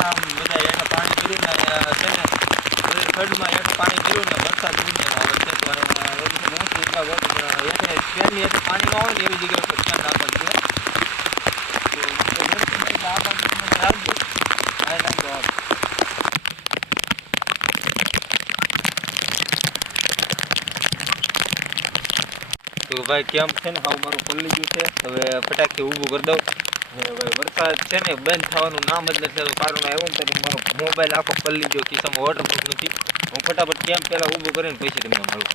આમ પાણી પીરું ને છે ને ખડમાં હેઠે પાણી પીરું ને વરસાદ દુનિયામાં આવે તો ન એવી જગ્યાએ પર સ્પેન નાખવાનું છે તો ભાઈ કેમ્પ છે ને? હાવ મારું પલ્લી ગયું છે. હવે ફટાકથી ઊભું કરી દઉં. વરસાદ છે ને બંધ થવાનું નામ જ નથી થતું કારણ આવ્યો ને મારો મોબાઈલ આખો પલ્લી ગયો ખિસ્સામાં વોટરપ્રૂફ નથી. હું ફટાફટ કેમ પહેલાં ઊભું કરીને પૈસા તમને મળું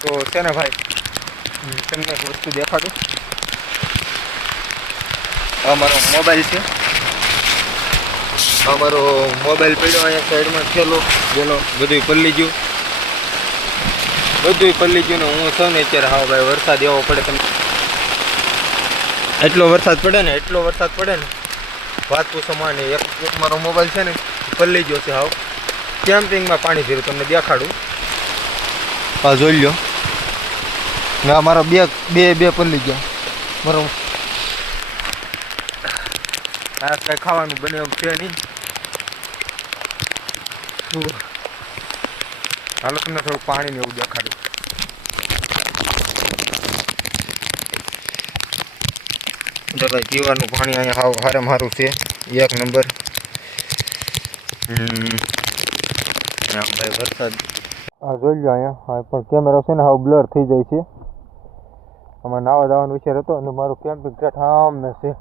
તો છે ને ભાઈ? તમને એક વસ્તુ દેખાડું. આ મારો મોબાઈલ છે. આ મારો મોબાઈલ પડ્યો અહીંયા સાઈડમાં થયેલો જેનો બધું પલ્લી ગયું. બધું પલ્લી ગયું ને હું છું ને અત્યારે હા ભાઈ વરસાદ એવો પડે તમને. એટલો વરસાદ પડે ને, એટલો વરસાદ પડે ને. વાત પૂછો માને, એક એક મારો મોબાઈલ છે ને, પલ્લી ગયો છે હાવ. કેમ્પિંગમાં પાણી ભર્યું, તમને દેખાડું. આ જોઈ લ્યો. ને આ મારા બે બે બે પલ્લી ગયા. મારો આ કાંઈ ખાવાનું બને એમ છે નહીં? હાલો, તમને થોડું પાણી ને એવું દેખાડું. તો ભાઈ પીવાનું પાણી અહીંયા હાવ હારે મારું છે. એક નંબર. ભાઈ વરસાદ. હા જોઈ લો અહીંયા પણ કેમેરો છે ને, હાવ બ્લર થઈ જાય છે. આમાં નાવા જવાનો વિચાર હતો અને મારું કેમ્પિંગ ટેટ સામે છે.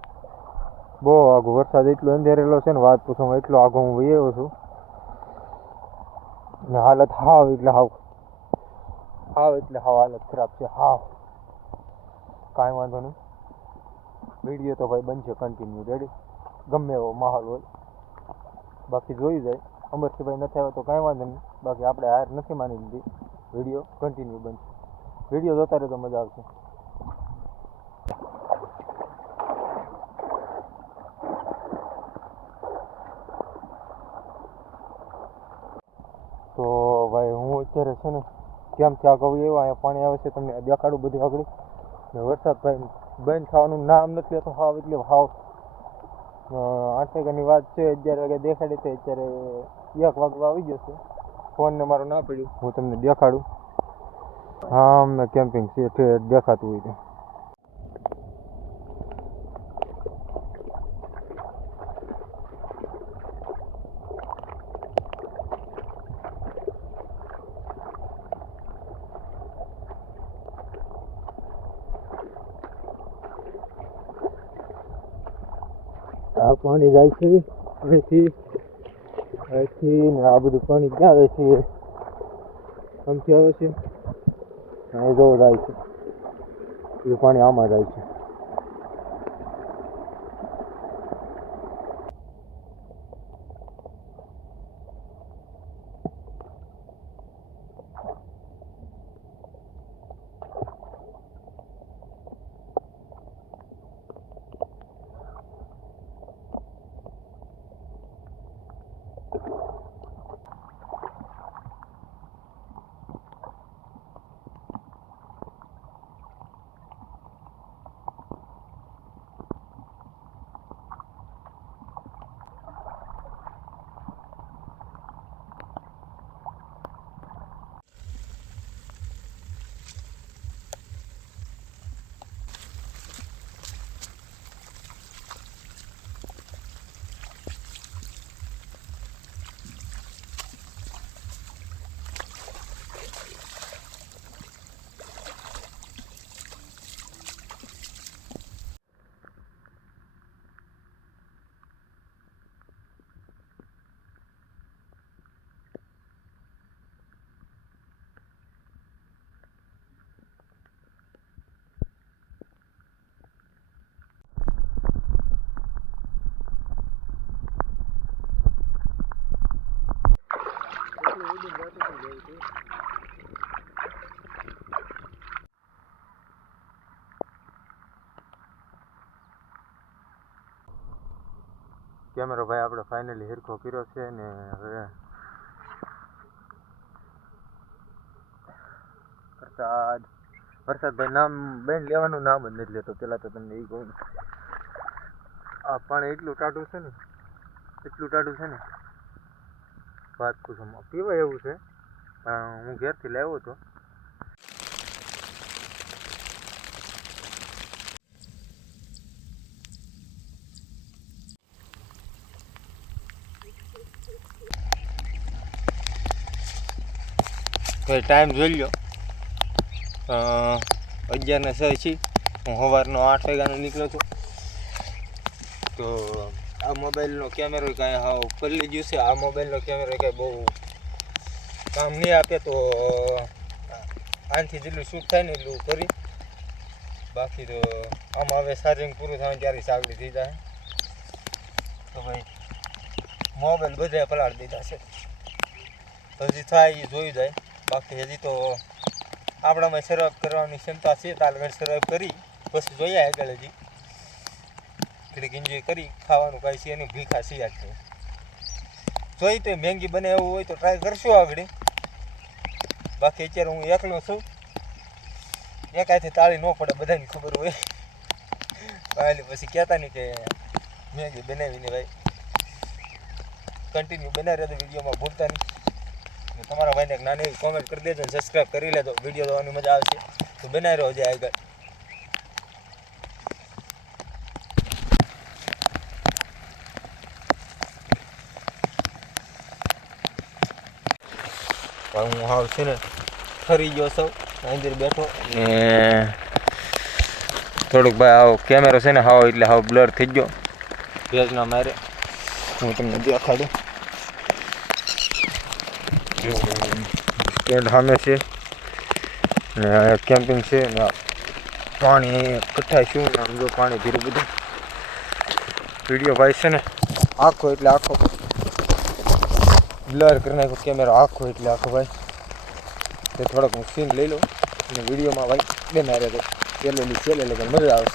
બહુ આગો વરસાદ એટલો અંધેરેલો છે ને, વાત પૂછવામાં એટલો આગો હું વયો છું. ને હાલત હાવ એટલે હાવ. હાવ એટલે હાવ હાલત ખરાબ છે, હાવ. કાંઈ વાંધો નહીં. વીડિયો તો ભાઈ બનશે કન્ટિન્યુ રેડી ગમે એવો માહોલ હોય. બાકી જોઈ જાય. અમરસિંહભાઈ નથી આવ્યો તો કાંઈ વાંધો નહીં. બાકી આપણે હાર નથી માની લીધી. વીડિયો કન્ટિન્યુ બનશે. વીડિયો જોતા રહેતો મજા આવશે તો ભાઈ હું અત્યારે છે ને કેમ ત્યાં આગળ એવા અહીંયા પાણી આવે છે, તમને દેખાડું બધું આગળ. ને વરસાદ ભાઈ બંધ થવાનું નામ નથી લેતો, હાવ એટલે હાવ. આઠ વાગ્યાની વાત છે, અગિયાર વાગે દેખાડી તો અત્યારે એક વાગવા આવી ગયો છે. ફોનને મારો ના પડ્યું, હું તમને દેખાડું. હા અમને કેમ્પિંગ છે દેખાતું હોય તો. આ પાણી જાય છે. અહીંથી અહીંથી ને આ બધું પાણી ક્યાં આવે છે આમથી આવે છે? અહીં જવું જાય છે. બધું પાણી આમાં જાય છે. કેમેરો ભાઈ આપણે ફાઇનલી હિરખો કર્યો છે ને હવે વરસાદ. વરસાદ ભાઈ નામ બેન લેવાનું નામ જ નથી લેતો. પેલા તો તમને એ કહું. આ પાણી એટલું ટાઢું છે ને, એટલું ટાઢું છે ને. વાત પૂછો. પીવાય એવું છે, પણ હું ઘેરથી લાવ્યો હતો. તો ટાઈમ જોઈ લો અગિયારના છ છે હું સવારનો આઠ વાગ્યાનો નીકળ્યો છું. તો આ મોબાઈલનો કેમેરો કાંઈ હાવ પલ્લી ગયું છે. આ મોબાઈલનો કેમેરો કાંઈ બહુ કામ નહીં આપે તો આનાથી જેટલું શૂટ થાય ને એટલું કરી. બાકી તો આમાં હવે ચાર્જિંગ પૂરું થાય ત્યારે સાગડી થઈ જાય. તો ભાઈ, મોબાઈલ બધે પલાળી દીધા છે. હજી થાય, એ જોઈ જાય. બાકી હજી તો આપણામાં શરૂઆત કરવાની ક્ષમતા છે. તાલમેલ શરૂઆત કરી. પછી જોઈએ આગળ હજી. ઘડીક એન્જોય કરી, ખાવાનું કાંઈ છે એની ભીખા છે જોઈ તો મેંગી બને એવું હોય તો ટ્રાય કરશું આગળ. બાકી અત્યારે હું એકલો છું. એકાથી તાળી ન પડે, બધાને ખબર હોય. એટલે પછી કહેતા નહીં કે મેંગી બનાવીને ભાઈ. કન્ટિન્યુ બનાવી રહેતો વિડીયોમાં, ભૂલતા નહીં. તમારા ભાઈને એક નાની કોમેન્ટ કરી દેજો ને સબસ્ક્રાઈબ કરી લેજો. વીડિયો જોવાની મજા આવશે. તો બનાવી રહ્યો છે આગળ. હું હાવ છે ને ફરી ગયો સૌ અંદર બેઠો. ને થોડુંક ભાઈ આવો કેમેરો છે ને હાવ એટલે હાવ બ્લર થઈ ગયો. ભેજના મારે. હું તમને દેખાડું. ટેન્ટ સામે છે. ને કેમ્પિંગ છે ને પાણી કઠ્ઠા શું ને આમ જો પાણી ધીરે બધું. વીડિયો ભાઈ છે ને આખો એટલે આખો બ્લર કરી નાખ્યો, કેમેરો આખો એટલે આખો ભાઈ. તે થોડોક હું સીન લઈ લઉં અને વિડીયોમાં ભાઈ બેના રહે તો ચેલેલી ચેલે એટલે મજા આવે.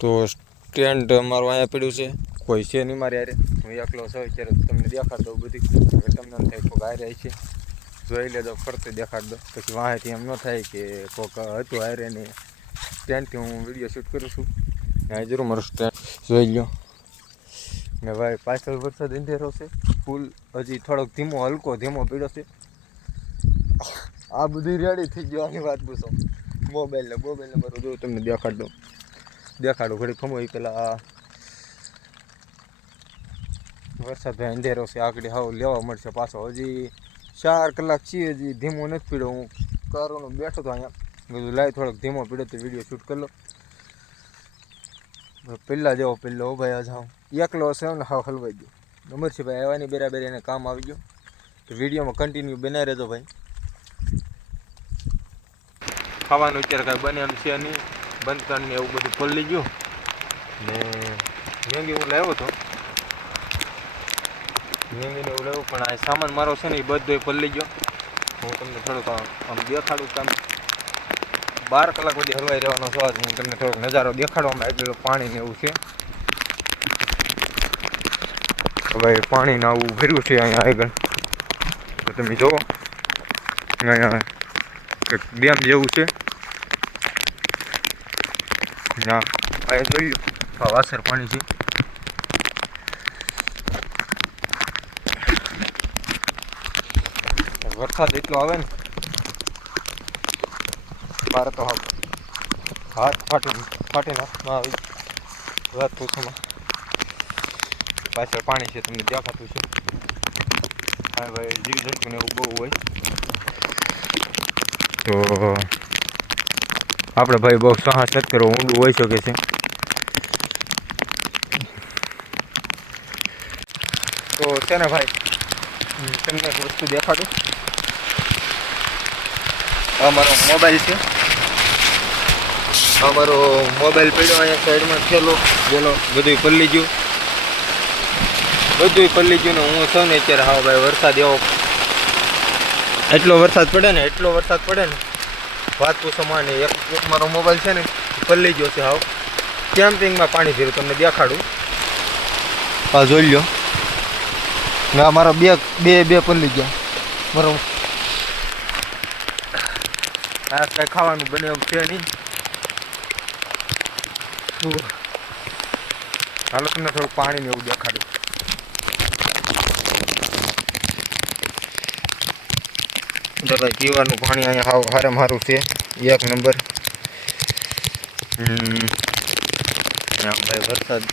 તો સ્ટેન્ડ મારું અહીંયા પડ્યું છે. કોઈ છે નહીં મારે યારે હું એકલો છું, અત્યારે તમને દેખાડ દઉં બધી. તમને એમ થાય કોઈક હારે છે. જોઈ લેજો, ફરતે દેખાડ દો પછી વાંહેથી એમ ન થાય કે કોઈક હતું હારે ને સ્ટેન્ડથી હું વીડિયો શૂટ કરું છું. હા જરૂર મારું સ્ટેન્ડ જોઈ લો ને ભાઈ, પાછળ વરસાદ અંધેરો છે. ફૂલ હજી થોડોક ધીમો, હલકો ધીમો પીડો છે. આ બધી રેડી થઈ આની વાત પૂછો. મોબાઈલ મોબાઈલ નંબર જો તમને દેખાડ દઉં. દેખાડો, ઘડી ખમો પેલા વરસાદ ભાઈ અંધેરો છે, આગળ હાવ લેવા મળશે પાછો. હજી ચાર કલાક છીએ, હજી ધીમો નથી પીડ્યો હું કારોનો બેઠો તો અહીંયા. બધું લાઈ થોડોક ધીમો પીડ્યો તો વીડિયો શૂટ કરી લો. પહેલાં જેવો પેલો ભાઈ આજ હાવ એકલો હશે ને હાવ હલવાઈ ગયો. નંબર છે ભાઈ આવવાની બરાબર એને કામ આવી ગયું. વિડીયોમાં કન્ટિન્યુ બનાવી રહેજો ભાઈ. ખાવાનું અત્યારે કાંઈ બને એમ છે નહીં. બંધ ને એવું બધું પલળી ગયું ને મેંગી હું લાવ્યો હતો મેંગીને એવું લાવ્યું, પણ આ સામાન મારો છે ને એ બધો પલ્લી ગયો હું તમને થોડુંક આમ દેખાડું કામ. બાર કલાક સુધી હલવાઈ રહેવાનો છો. હું તમને થોડોક નજારો દેખાડવામાં એટલું પાણી ને એવું છે. હવે પાણીને આવું ભર્યું છે અહીંયા આગળ. તો તમે જુઓ, અહીંયા એક ડેમ જેવું છે. ના જોયું જોઈ લો વાસર પાણી છે. વરસાદ એટલો આવે ને મારે તો હાથ ફાટી ફાટી નાખમાં આવી વાત પૂછવામાં પાછળ પાણી છે, તમને દેખાતું છે. હા ભાઈ, જીવ જંતુ ને એવું બહુ હોય. તો આપણે ભાઈ બહુ સાહસ નથી ઊંડું હોઈ શકે છે. તો છે ને ભાઈ, તમને એક વસ્તુ દેખાડું. આ મારો મોબાઈલ છે. આ મારો મોબાઈલ પડ્યો અહીંયા સાઈડમાં થયેલો જેનો બધું પલ્લી ગયું. બધુંય પલ્લી ગયું ને હું છું ને અત્યારે હા ભાઈ વરસાદ એવો. એટલો વરસાદ પડે ને, એટલો વરસાદ પડે ને. વાત પૂછો માને, એક એક મારો મોબાઈલ છે ને, પલ્લી ગયો છે હાવ. કેમ્પિંગમાં પાણી ભર્યું, તમને દેખાડું. આ જોઈ લો ને મારા બે બે બે પલ્લી ગયા. મારો આ કાંઈ ખાવાનું બને એમ છે નહીં. શું? હાલો, તમને થોડું પાણી ને એવું દેખાડું દાદા પીવાનું પાણી અહીંયા હાવ હારે મારું છે એક નંબર. ભાઈ વરસાદ